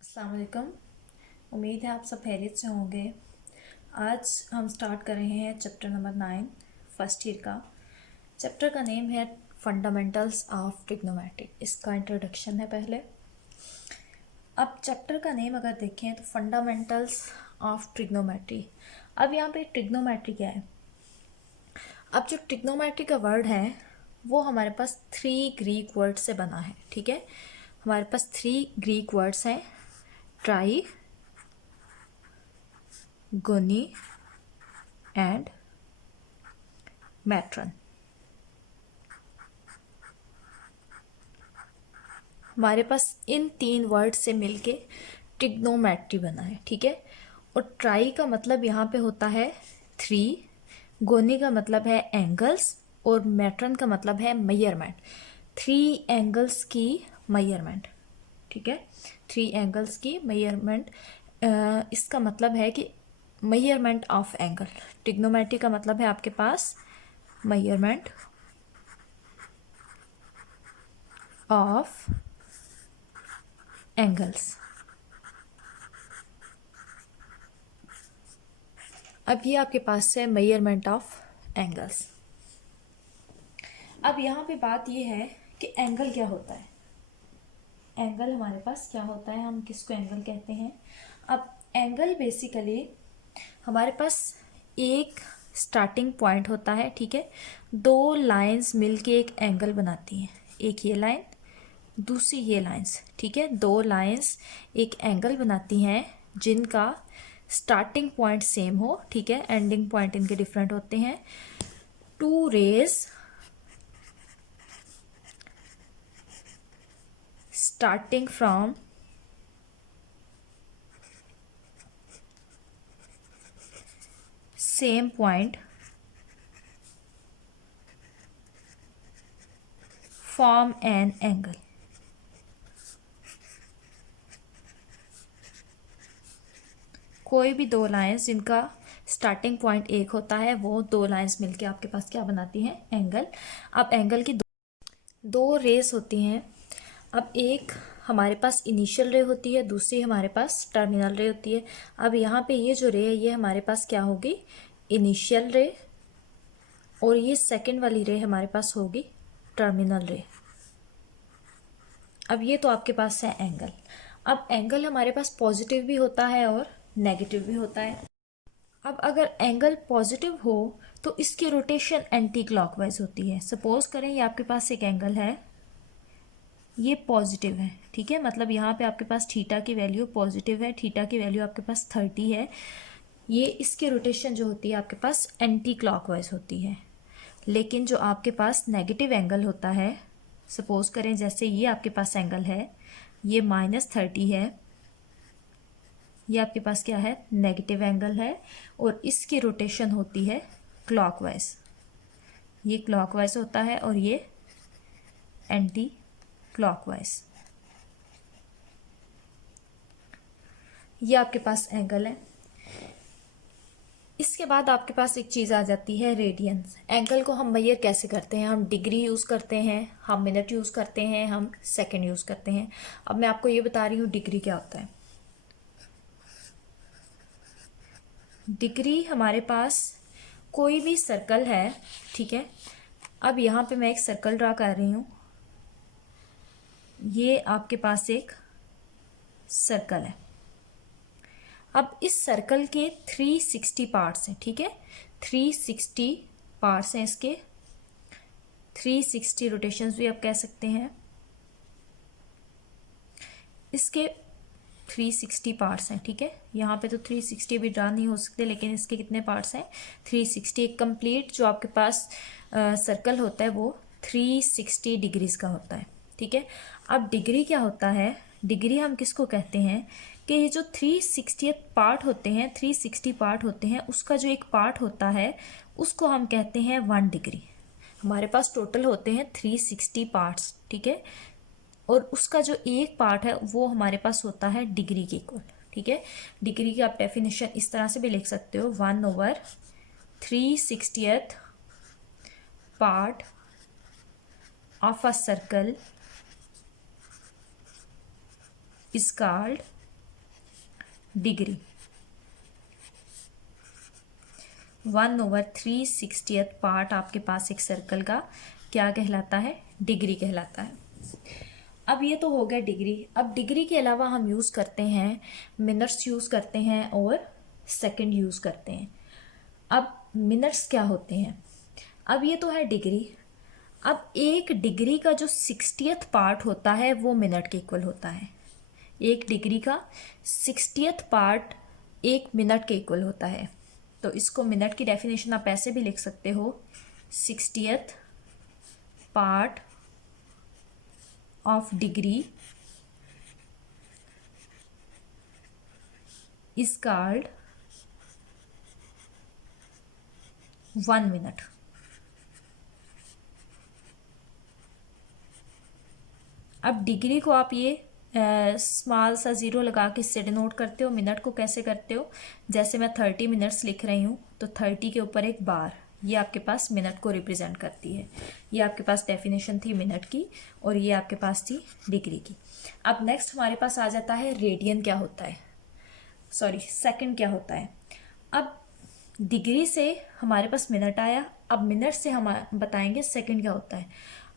अस्सलाम वालेकुम। उम्मीद है आप सब खैरियत से होंगे। आज हम स्टार्ट कर रहे हैं चैप्टर नंबर 9 फर्स्ट ईयर का। चैप्टर का नेम है फंडामेंटल्स ऑफ ट्रिग्नोमेट्री। इसका इंट्रोडक्शन है पहले। अब चैप्टर का नेम अगर देखें तो फंडामेंटल्स ऑफ ट्रिग्नोमेट्री। अब यहाँ पे ट्रिग्नोमेट्री क्या है? अब जो ट्रिग्नोमेट्री का वर्ड है वो हमारे पास 3 ग्रीक वर्ड से बना है। ठीक है, हमारे पास 3 ग्रीक वर्ड्स हैं, ट्राई, गोनी एंड मैट्रन। हमारे पास इन 3 वर्ड से मिलके ट्रिग्नोमेट्री बना है। ठीक है, और ट्राई का मतलब यहाँ पे होता है 3, गोनी का मतलब है एंगल्स और मैट्रन का मतलब है मेजरमेंट। 3 एंगल्स की मेजरमेंट। ठीक है, 3 एंगल्स की मेजरमेंट। इसका मतलब है कि मेजरमेंट ऑफ एंगल। ट्रिग्नोमेट्री का मतलब है आपके पास मेजरमेंट ऑफ एंगल्स। अब ये आपके पास है मेजरमेंट ऑफ एंगल्स। अब यहाँ पे बात ये है कि एंगल क्या होता है। एंगल हमारे पास क्या होता है, हम किसको एंगल कहते हैं। अब एंगल बेसिकली हमारे पास एक स्टार्टिंग पॉइंट होता है। ठीक है, 2 लाइंस मिलके एक एंगल बनाती हैं। एक ये लाइन, दूसरी ये लाइंस। ठीक है, 2 लाइंस एक एंगल बनाती हैं जिनका स्टार्टिंग पॉइंट सेम हो। ठीक है, एंडिंग पॉइंट इनके डिफरेंट होते हैं। 2 raise starting from same point form an angle। कोई भी 2 लाइंस जिनका स्टार्टिंग पॉइंट एक होता है वो 2 लाइंस मिलके आपके पास क्या बनाती हैं, एंगल। अब एंगल की दो रेस होती हैं। अब एक हमारे पास इनिशियल रे होती है, दूसरी हमारे पास टर्मिनल रे होती है। अब यहाँ पे ये जो रे है ये हमारे पास क्या होगी, इनिशियल रे, और ये सेकंड वाली रे हमारे पास होगी टर्मिनल रे। अब ये तो आपके पास है एंगल। अब एंगल हमारे पास पॉजिटिव भी होता है और नेगेटिव भी होता है। अब अगर एंगल पॉजिटिव हो तो इसकी रोटेशन एंटी क्लॉकवाइज होती है। सपोज करें ये आपके पास एक एंगल है, ये पॉजिटिव है। ठीक है, मतलब यहाँ पे आपके पास थीटा की वैल्यू पॉजिटिव है, थीटा की वैल्यू आपके पास 30 है। ये इसकी रोटेशन जो होती है आपके पास एंटी क्लॉकवाइज होती है। लेकिन जो आपके पास नेगेटिव एंगल होता है, सपोज करें जैसे ये आपके पास एंगल है, ये -30 है, ये आपके पास क्या है, नेगेटिव एंगल है, और इसकी रोटेशन होती है क्लॉकवाइज। ये क्लॉकवाइज होता है और ये एंटी क्लॉकवाइज। ये आपके पास एंगल है। इसके बाद आपके पास एक चीज़ आ जाती है रेडियंस। एंगल को हम मेजर कैसे करते हैं, हम डिग्री यूज़ करते हैं, हम मिनट यूज़ करते हैं, हम सेकंड यूज़ करते हैं। अब मैं आपको ये बता रही हूँ डिग्री क्या होता है। डिग्री हमारे पास कोई भी सर्कल है। ठीक है, अब यहाँ पे मैं एक सर्कल ड्रा कर रही हूँ। ये आपके पास एक सर्कल है। अब इस सर्कल के 360 पार्ट्स हैं। ठीक है, 360 पार्ट्स हैं इसके, 360 रोटेशंस भी आप कह सकते हैं। इसके 360 पार्ट्स हैं। ठीक है, यहाँ पे तो 360 भी ड्रा नहीं हो सकते, लेकिन इसके कितने पार्ट्स हैं, 360। एक कंप्लीट जो आपके पास सर्कल होता है वो 360 डिग्रीज का होता है। ठीक है, अब डिग्री क्या होता है, डिग्री हम किसको कहते हैं कि ये जो 360 पार्ट होते हैं, 360 पार्ट होते हैं, उसका जो एक पार्ट होता है उसको हम कहते हैं 1 डिग्री। हमारे पास टोटल होते हैं 360 पार्ट्स। ठीक है, और उसका जो एक पार्ट है वो हमारे पास होता है डिग्री के इक्वल। ठीक है, डिग्री की आप डेफिनेशन इस तरह से भी लिख सकते हो, 1/360th part of a circle is called degree. 1/360 part आपके पास एक सर्कल का क्या कहलाता है? डिग्री कहलाता है। अब ये तो हो गया डिग्री। अब डिग्री के अलावा हम यूज़ करते हैं मिनट्स यूज़ करते हैं और सेकंड यूज़ करते हैं। अब मिनट्स क्या होते हैं? अब ये तो है डिग्री। अब एक डिग्री का जो 60th पार्ट होता है वो मिनट के इक्वल होता है। एक डिग्री का 60th पार्ट एक मिनट के इक्वल होता है। तो इसको मिनट की डेफिनेशन आप ऐसे भी लिख सकते हो, 60th part of degree is called 1 minute. अब डिग्री को आप ये स्मॉल सा ज़ीरो लगा के इससे डिनोट करते हो। मिनट को कैसे करते हो? जैसे मैं 30 मिनट्स लिख रही हूँ तो 30 के ऊपर एक बार, ये आपके पास मिनट को रिप्रेजेंट करती है। ये आपके पास डेफिनेशन थी मिनट की और ये आपके पास थी डिग्री की। अब नेक्स्ट हमारे पास आ जाता है रेडियन क्या होता है, सॉरी सेकंड क्या होता है। अब डिग्री से हमारे पास मिनट आया, अब मिनट से हम बताएंगे सेकंड क्या होता है।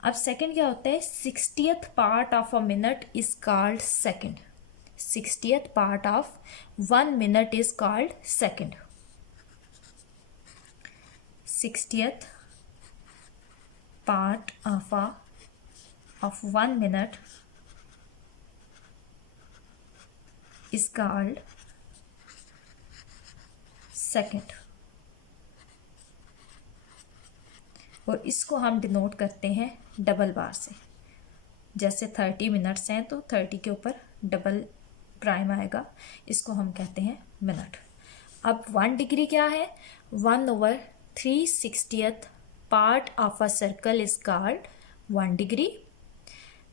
अब सेकंड क्या होता है? 60th part of a minute is called second. 60th part of 1 minute is called second. 60th part of 1 minute is called second. और इसको हम डिनोट करते हैं डबल बार से। जैसे 30 मिनट्स हैं तो 30 के ऊपर डबल प्राइम आएगा, इसको हम कहते हैं मिनट। अब 1 डिग्री क्या है? 1/360th part of a circle is called 1 degree.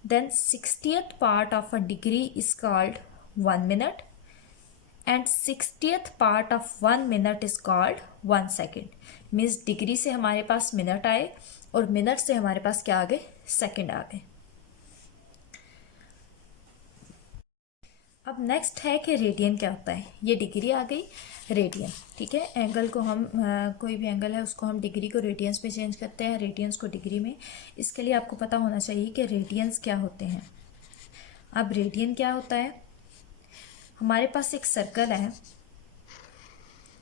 Then 60th part of a degree is called 1 minute and 60th part of 1 minute is called 1 second. Means degree से हमारे पास मिनट आए और मिनट से हमारे पास क्या आ गए? सेकेंड आ गए। अब नेक्स्ट है कि रेडियन क्या होता है। ये डिग्री आ गई, रेडियन, ठीक है। एंगल को हम कोई भी एंगल है उसको हम डिग्री को रेडियंस में चेंज करते हैं, रेडियंस को डिग्री में। इसके लिए आपको पता होना चाहिए कि रेडियंस क्या होते हैं। अब रेडियन क्या होता है? हमारे पास एक सर्कल है,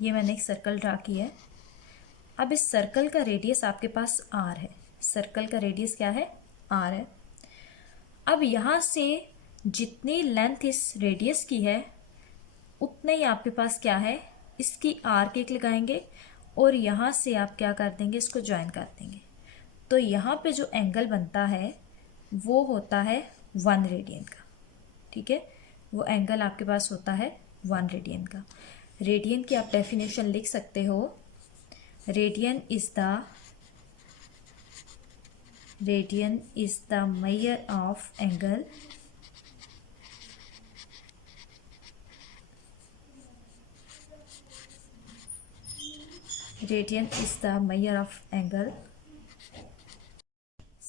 ये मैंने एक सर्कल ड्रा किया है। अब इस सर्कल का रेडियस आपके पास r है। सर्कल का रेडियस क्या है? r है। अब यहाँ से जितनी लेंथ इस रेडियस की है उतने ही आपके पास क्या है? इसकी r के एक लगाएंगे और यहाँ से आप क्या कर देंगे? इसको ज्वाइन कर देंगे। तो यहाँ पे जो एंगल बनता है वो होता है 1 रेडियन का, ठीक है। वो एंगल आपके पास होता है 1 रेडियन का। रेडियन की आप डेफिनेशन लिख सकते हो, radian is the measure of angle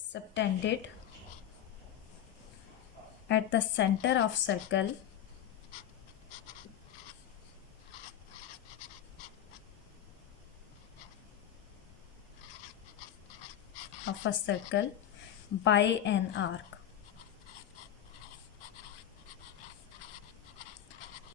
subtended at the center of circle by an arc.